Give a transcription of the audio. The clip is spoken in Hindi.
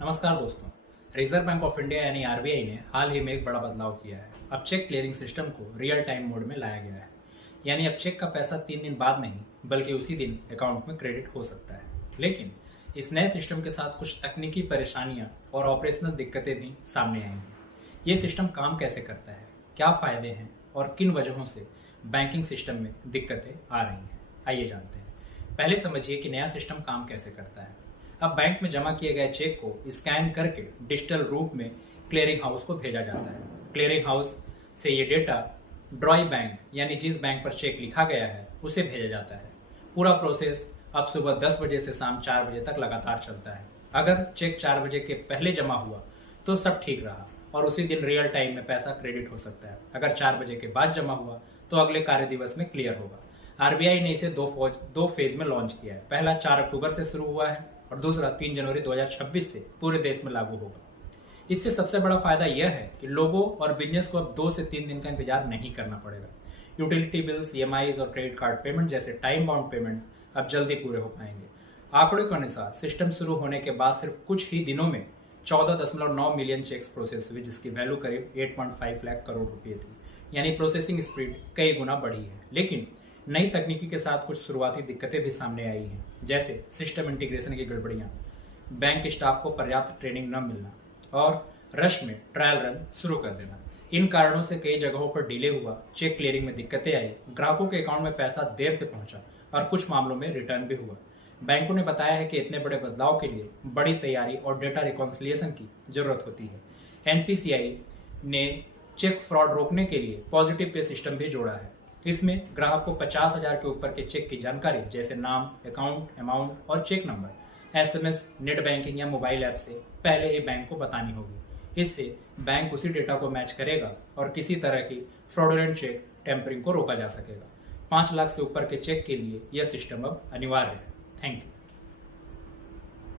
नमस्कार दोस्तों। रिजर्व बैंक ऑफ इंडिया यानी आरबीआई ने हाल ही में एक बड़ा बदलाव किया है। अब चेक क्लियरिंग सिस्टम को रियल टाइम मोड में लाया गया है। यानी अब चेक का पैसा 3 दिन बाद नहीं बल्कि उसी दिन अकाउंट में क्रेडिट हो सकता है। लेकिन इस नए सिस्टम के साथ कुछ तकनीकी परेशानियां और ऑपरेशनल दिक्कतें भी सामने आई हैं। ये सिस्टम काम कैसे करता है, क्या फायदे हैं और किन वजहों से बैंकिंग सिस्टम में दिक्कतें आ रही हैं, आइए जानते हैं। पहले समझिए कि नया सिस्टम काम कैसे करता है। अब बैंक में जमा किए गए चेक को स्कैन करके डिजिटल रूप में क्लियरिंग हाउस को भेजा जाता है। क्लियरिंग हाउस से ये डेटा ड्रॉई बैंक यानी जिस बैंक पर चेक लिखा गया है उसे भेजा जाता है। पूरा प्रोसेस अब सुबह 10 बजे से शाम 4 बजे तक लगातार चलता है। अगर चेक 4 बजे के पहले जमा हुआ तो सब ठीक रहा और उसी दिन रियल टाइम में पैसा क्रेडिट हो सकता है। अगर 4 बजे के बाद जमा हुआ तो अगले कार्य दिवस में क्लियर होगा। आरबीआई ने इसे दो फेज में लॉन्च किया है। पहला 4 अक्टूबर से शुरू हुआ है और दूसरा 3 जनवरी 2026 से पूरे देश में लागू होगा। इससे सबसे बड़ा फायदा यह है कि लोगों और बिजनेस को अब 2 से 3 दिन का इंतजार नहीं करना पड़ेगा। यूटिलिटी बिल्स, ईएमआईज और क्रेडिट कार्ड पेमेंट जैसे टाइम बाउंड पेमेंट्स अब जल्दी पूरे हो पाएंगे। आंकड़ों के अनुसार सिस्टम शुरू होने के बाद सिर्फ कुछ ही दिनों में 14.9 मिलियन चेक्स प्रोसेस हुए, जिसकी वैल्यू करीब 8.5 लाख करोड़ रुपए थी। यानी प्रोसेसिंग स्पीड कई गुना बढ़ी है। लेकिन नई तकनीकी के साथ कुछ शुरुआती दिक्कतें भी सामने आई हैं, जैसे सिस्टम इंटीग्रेशन की गड़बड़ियां, बैंक स्टाफ को पर्याप्त ट्रेनिंग न मिलना और रश में ट्रायल रन शुरू कर देना। इन कारणों से कई जगहों पर डिले हुआ, चेक क्लियरिंग में दिक्कतें आई, ग्राहकों के अकाउंट में पैसा देर से पहुंचा और कुछ मामलों में रिटर्न भी हुआ। बैंकों ने बताया है कि इतने बड़े बदलाव के लिए बड़ी तैयारी और डेटा रिकॉन्सिलिएशन की जरूरत होती है। एनपीसीआई ने चेक फ्रॉड रोकने के लिए पॉजिटिव पे सिस्टम भी जोड़ा है। इसमें ग्राहक को 50,000 के ऊपर के चेक की जानकारी जैसे नाम, अकाउंट, अमाउंट और cheque number SMS, net banking या मोबाइल ऐप से पहले ही बैंक को बतानी होगी। इससे बैंक उसी डेटा को मैच करेगा और किसी तरह की फ्रॉडुलेंट चेक टेम्परिंग को रोका जा सकेगा। 5 लाख से ऊपर के चेक के लिए यह सिस्टम अब अनिवार्य है। Thank you.